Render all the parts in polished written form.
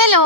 Hello,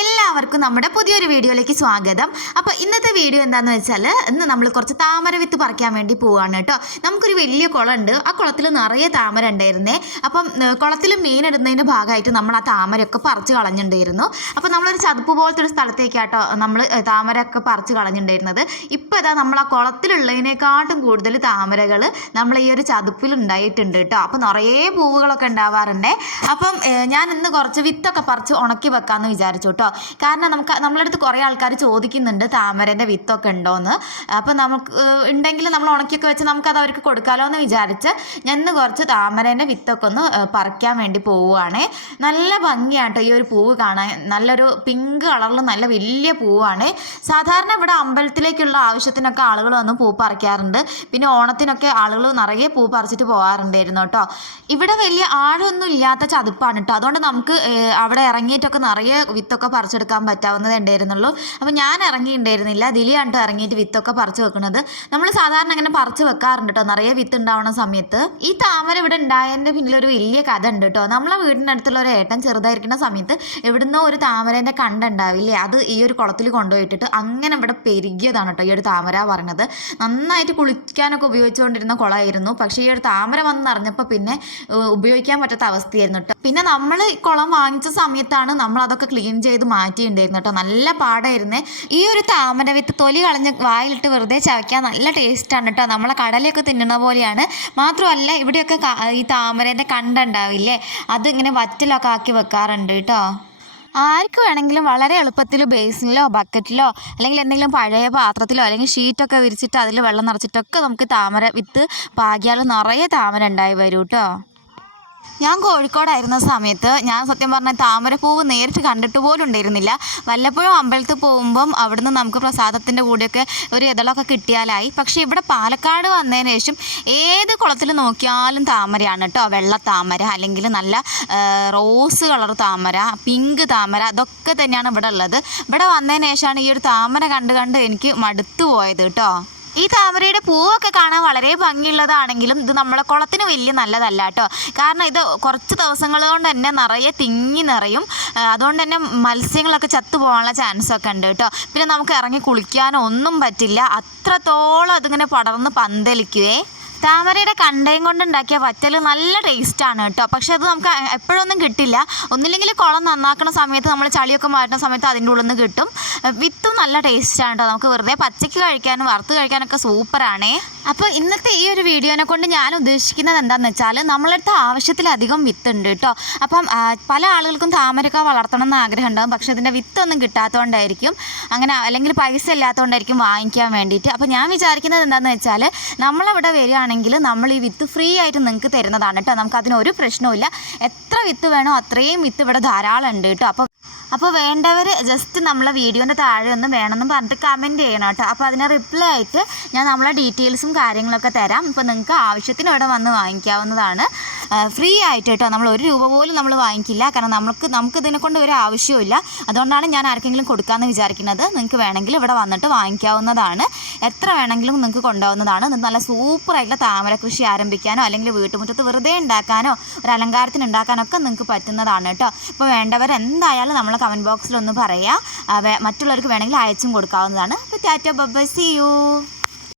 എല്ലാവർക്കും നമ്മുടെ പുതിയൊരു വീഡിയോയിലേക്ക് സ്വാഗതം. അപ്പോൾ ഇന്നത്തെ വീഡിയോ എന്താണെന്ന് വെച്ചാൽ ഇന്ന് നമ്മൾ കുറച്ച് താമര വിത്ത് പറിക്കാൻ വേണ്ടി പോവുകയാണ് കേട്ടോ. നമുക്കൊരു വലിയ കുളമുണ്ട്, ആ കുളത്തിൽ നിറയെ താമര ഉണ്ടായിരുന്നേ. അപ്പം കുളത്തിൽ മീൻ ഇടുന്നതിൻ്റെ ഭാഗമായിട്ട് നമ്മൾ ആ താമരയൊക്കെ പറിച്ച് കളഞ്ഞിട്ടുണ്ടായിരുന്നു. അപ്പോൾ നമ്മളൊരു ചതുപ്പ് പോലത്തെ ഒരു സ്ഥലത്തേക്കാട്ടോ നമ്മൾ താമരയൊക്കെ പറിച്ച് കളഞ്ഞിട്ടുണ്ടായിരുന്നത്. ഇപ്പോൾ ഇതാ നമ്മൾ ആ കുളത്തിലുള്ളതിനെക്കാട്ടും കൂടുതൽ താമരകൾ നമ്മൾ ഈ ഒരു ചതുപ്പിൽ ഉണ്ടായിട്ടുണ്ട് കേട്ടോ. അപ്പോൾ നിറയെ പൂവുകളൊക്കെ ഉണ്ടാവാറുണ്ട്. അപ്പം ഞാൻ ഇന്ന് കുറച്ച് വിത്തൊക്കെ പറിച്ച് ഉണക്കി വെക്കാമെന്ന് വിചാരിച്ചു കേട്ടോ. കാരണം നമ്മളെ അടുത്ത് കുറേ ആൾക്കാർ ചോദിക്കുന്നുണ്ട് താമരേൻ്റെ വിത്തൊക്കെ ഉണ്ടോയെന്ന്. അപ്പോൾ നമുക്ക് ഉണ്ടെങ്കിൽ നമ്മൾ ഉണക്കിയൊക്കെ വെച്ച് നമുക്കത് അവർക്ക് കൊടുക്കാമല്ലോ എന്ന് വിചാരിച്ച് ഞാൻ ഇന്ന് കുറച്ച് താമരേൻ്റെ വിത്തൊക്കെ ഒന്ന് പറിക്കാൻ വേണ്ടി പോവുകയാണ്. നല്ല ഭംഗിയാണ് കേട്ടോ ഈ ഒരു പൂവ് കാണാൻ. നല്ലൊരു പിങ്ക് കളറിൽ നല്ല വലിയ പൂവാണ്. സാധാരണ ഇവിടെ അമ്പലത്തിലേക്കുള്ള ആവശ്യത്തിനൊക്കെ ആളുകൾ വന്ന് പൂ പറിക്കാറുണ്ട്. പിന്നെ ഓണത്തിനൊക്കെ ആളുകൾ നിറയെ പൂ പറിച്ചിട്ട് പോകാറുണ്ടായിരുന്നു കേട്ടോ. ഇവിടെ വലിയ ആഴമൊന്നും ഇല്ലാത്ത ചതുപ്പാണ് കേട്ടോ. അതുകൊണ്ട് നമുക്ക് അവിടെ ഇറങ്ങിയിട്ടൊക്കെ നിറയെ വിത്തൊക്കെ പറിച്ചെടുക്കാൻ പറ്റാവുന്നതേ ഉണ്ടായിരുന്നുള്ളൂ. അപ്പോൾ ഞാൻ ഇറങ്ങിയിട്ടുണ്ടായിരുന്നില്ല, ദിലിയാണ് കേട്ടോ ഇറങ്ങിയിട്ട് വിത്തൊക്കെ പറിച്ച് വെക്കുന്നത്. നമ്മൾ സാധാരണ അങ്ങനെ പറിച്ച് വെക്കാറുണ്ട് കേട്ടോ നിറയെ വിത്ത് ഉണ്ടാവുന്ന സമയത്ത്. ഈ താമര ഇവിടെ ഉണ്ടായതിൻ്റെ പിന്നിലൊരു വലിയ കഥ ഉണ്ട് കേട്ടോ. നമ്മളെ വീടിൻ്റെ അടുത്തുള്ള ഒരു ഏട്ടൻ ചെറുതായിരിക്കുന്ന സമയത്ത് എവിടുന്നോ ഒരു താമരേൻ്റെ കണ്ടുണ്ടാവില്ലേ, അത് ഈ ഒരു കുളത്തിൽ കൊണ്ടുപോയിട്ടിട്ട് അങ്ങനെ ഇവിടെ പെരുകിയതാണ് കേട്ടോ ഈ ഒരു താമര പറയുന്നത്. നന്നായിട്ട് കുളിക്കാനൊക്കെ ഉപയോഗിച്ചുകൊണ്ടിരുന്ന കുളമായിരുന്നു. പക്ഷേ ഈ ഒരു താമര വന്ന് നിറഞ്ഞപ്പോൾ പിന്നെ ഉപയോഗിക്കാൻ പറ്റാത്ത അവസ്ഥയായിരുന്നു കേട്ടോ. പിന്നെ നമ്മൾ കുളം വാങ്ങിച്ച സമയത്താണ് നമ്മൾ അതൊക്കെ ക്ലീൻ ചെയ്ത് മാറ്റിയിട്ടുണ്ടായിരുന്നു കേട്ടോ. നല്ല പാടായിരുന്നേ. ഈ ഒരു താമര വിത്ത് തൊലി കളഞ്ഞ് വായിലിട്ട് വെറുതെ ചവയ്ക്കാൻ നല്ല ടേസ്റ്റാണ് കേട്ടോ. നമ്മളെ കടലയൊക്കെ തിന്നുന്ന പോലെയാണ്. മാത്രമല്ല ഇവിടെയൊക്കെ ഈ താമരേൻ്റെ കണ്ടുണ്ടാവില്ലേ, അത് ഇങ്ങനെ വറ്റിലൊക്കെ ആക്കി വെക്കാറുണ്ട് കേട്ടോ. ആർക്ക് വേണമെങ്കിലും വളരെ എളുപ്പത്തിൽ ബേസിനിലോ ബക്കറ്റിലോ അല്ലെങ്കിൽ എന്തെങ്കിലും പഴയ പാത്രത്തിലോ അല്ലെങ്കിൽ ഷീറ്റൊക്കെ വിരിച്ചിട്ട് അതിൽ വെള്ളം നിറച്ചിട്ടൊക്കെ നമുക്ക് താമര വിത്ത് പാകിയാൽ നിറയെ താമര ഉണ്ടായി വരും കേട്ടോ. ഞാൻ കോഴിക്കോടായിരുന്ന സമയത്ത് ഞാൻ സത്യം പറഞ്ഞാൽ താമരപ്പൂവ് നേരിട്ട് കണ്ടിട്ട് പോലും ഉണ്ടായിരുന്നില്ല. വല്ലപ്പോഴും അമ്പലത്തിൽ പോകുമ്പം അവിടുന്ന് നമുക്ക് പ്രസാദത്തിൻ്റെ കൂടെയൊക്കെ ഒരു ഇതളൊക്കെ കിട്ടിയാലായി. പക്ഷേ ഇവിടെ പാലക്കാട് വന്നതിന് ശേഷം ഏത് കുളത്തിൽ നോക്കിയാലും താമരയാണ് കേട്ടോ. വെള്ള താമര അല്ലെങ്കിൽ നല്ല റോസ് കളർ താമര, പിങ്ക് താമര, അതൊക്കെ തന്നെയാണ് ഇവിടെ ഉള്ളത്. ഇവിടെ വന്നതിന് ശേഷമാണ് ഈ ഒരു താമര കണ്ട് എനിക്ക് മടുത്തു പോയത് കേട്ടോ. ഈ താമരയുടെ പൂവൊക്കെ കാണാൻ വളരെ ഭംഗിയുള്ളതാണെങ്കിലും ഇത് നമ്മളെ കുളത്തിന് വലിയ നല്ലതല്ല കേട്ടോ. കാരണം ഇത് കുറച്ച് ദിവസങ്ങൾ കൊണ്ട് തന്നെ നിറയെ തിങ്ങി നിറയും. അതുകൊണ്ട് തന്നെ മത്സ്യങ്ങളൊക്കെ ചത്തുപോകാനുള്ള ചാൻസൊക്കെ ഉണ്ട് കേട്ടോ. പിന്നെ നമുക്ക് ഇറങ്ങി കുളിക്കാനോ ഒന്നും പറ്റില്ല, അത്രത്തോളം അതിങ്ങനെ പടർന്ന് പന്തലിക്കുവേ. താമരയുടെ കണ്ടയും കൊണ്ടുണ്ടാക്കിയ വറ്റൽ നല്ല ടേസ്റ്റാണ് കേട്ടോ. പക്ഷെ അത് നമുക്ക് എപ്പോഴൊന്നും കിട്ടില്ല. ഒന്നില്ലെങ്കിൽ കുളം നന്നാക്കുന്ന സമയത്ത് നമ്മൾ ചളിയൊക്കെ മാറ്റുന്ന സമയത്ത് അതിൻ്റെ ഉള്ളിൽ നിന്ന് കിട്ടും. വിത്തും നല്ല ടേസ്റ്റാണ് കേട്ടോ. നമുക്ക് വെറുതെ പച്ചയ്ക്ക് കഴിക്കാനും വറുത്ത് കഴിക്കാനൊക്കെ സൂപ്പറാണേ. അപ്പോൾ ഇന്നത്തെ ഈ ഒരു വീഡിയോനെ കൊണ്ട് ഞാൻ ഉദ്ദേശിക്കുന്നത് എന്താണെന്ന് വെച്ചാൽ നമ്മളടുത്ത് ആവശ്യത്തിലധികം വിത്തുണ്ട് കേട്ടോ. അപ്പം പല ആളുകൾക്കും താമരയൊക്കെ വളർത്തണം എന്ന് ആഗ്രഹം ഉണ്ടാകും. പക്ഷേ ഇതിൻ്റെ വിത്തൊന്നും കിട്ടാത്തതുകൊണ്ടായിരിക്കും അങ്ങനെ, അല്ലെങ്കിൽ പൈസ ഇല്ലാത്തതുകൊണ്ടായിരിക്കും വാങ്ങിക്കാൻ വേണ്ടിയിട്ട്. അപ്പോൾ ഞാൻ വിചാരിക്കുന്നത് എന്താണെന്ന് വെച്ചാൽ നമ്മളവിടെ വരികയാണെങ്കിൽ നമ്മൾ ഈ വിത്ത് ഫ്രീ ആയിട്ട് നിങ്ങൾക്ക് തരുന്നതാണ് കേട്ടോ. നമുക്കതിനൊരു പ്രശ്നവുമില്ല. എത്ര വിത്ത് വേണോ അത്രയും വിത്ത് ഇവിടെ ധാരാളം ഉണ്ട് കേട്ടോ. അപ്പോൾ വേണ്ടവർ ജസ്റ്റ് നമ്മളെ വീഡിയോൻ്റെ താഴെ ഒന്ന് വേണമെന്ന് പറഞ്ഞിട്ട് കമൻറ്റ് ചെയ്യണം കേട്ടോ. അപ്പോൾ അതിന് റിപ്ലൈ ആയിട്ട് ഞാൻ നമ്മളെ ഡീറ്റെയിൽസും കാര്യങ്ങളൊക്കെ തരാം. ഇപ്പോൾ നിങ്ങൾക്ക് ആവശ്യത്തിന് ഇവിടെ വന്ന് വാങ്ങിക്കാവുന്നതാണ്, ഫ്രീ ആയിട്ട് കേട്ടോ. നമ്മൾ ഒരു രൂപ പോലും നമ്മൾ വാങ്ങിക്കില്ല. കാരണം നമുക്ക് ഇതിനെക്കൊണ്ട് ഒരു ആവശ്യമില്ല. അതുകൊണ്ടാണ് ഞാൻ ആർക്കെങ്കിലും കൊടുക്കാമെന്ന് വിചാരിക്കുന്നത്. നിങ്ങൾക്ക് വേണമെങ്കിൽ ഇവിടെ വന്നിട്ട് വാങ്ങിക്കാവുന്നതാണ്. എത്ര വേണമെങ്കിലും നിങ്ങൾക്ക് കൊണ്ടുപോകുന്നതാണ്. നല്ല സൂപ്പറായിട്ടുള്ള താമര കൃഷി ആരംഭിക്കാനോ അല്ലെങ്കിൽ വീട്ടുമുറ്റത്ത് വെറുതെ ഉണ്ടാക്കാനോ ഒരു അലങ്കാരത്തിന് ഉണ്ടാക്കാനൊക്കെ നിങ്ങൾക്ക് പറ്റുന്നതാണ് കേട്ടോ. ഇപ്പോൾ വേണ്ടവർ എന്തായാലും നമ്മളെ കമൻറ്റ് ബോക്സിലൊന്ന് പറയുക. മറ്റുള്ളവർക്ക് വേണമെങ്കിൽ അയച്ചും കൊടുക്കാവുന്നതാണ്. അപ്പോൾ ടാറ്റ ബൈ, സീ യു.